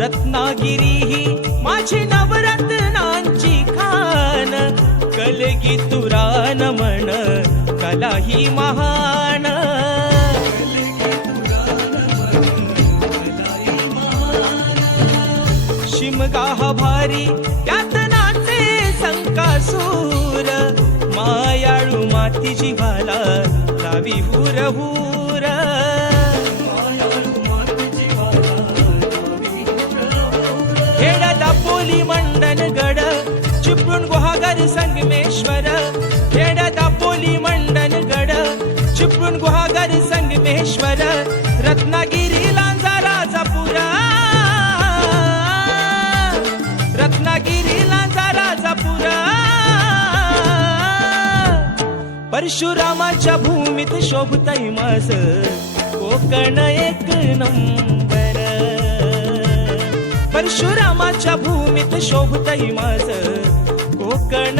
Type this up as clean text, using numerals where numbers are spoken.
रत्नागिरी ही माझी नवरत्नांची खान, कलगी तुरान म्हण कला ही महान. शिमगा हा भारी त्यात नाचे संकासूर, मायाळू माती जीवाला लावी हुर हुर. खेड दापोली मंडनगड चिपळूण गुहागर संगमेश्वर, खेड दापोली मंडनगड चिपळूण गुहागर संगमेश्वर. रत्नागिरी लांजा राजापुरा, रत्नागिरी लांजा राजापुरा. परशुरामाच्या भूमीत शोभतय माझ कोकण एक नंबर. परशुरामाच्या भूमीत शोभतय माझ कोकण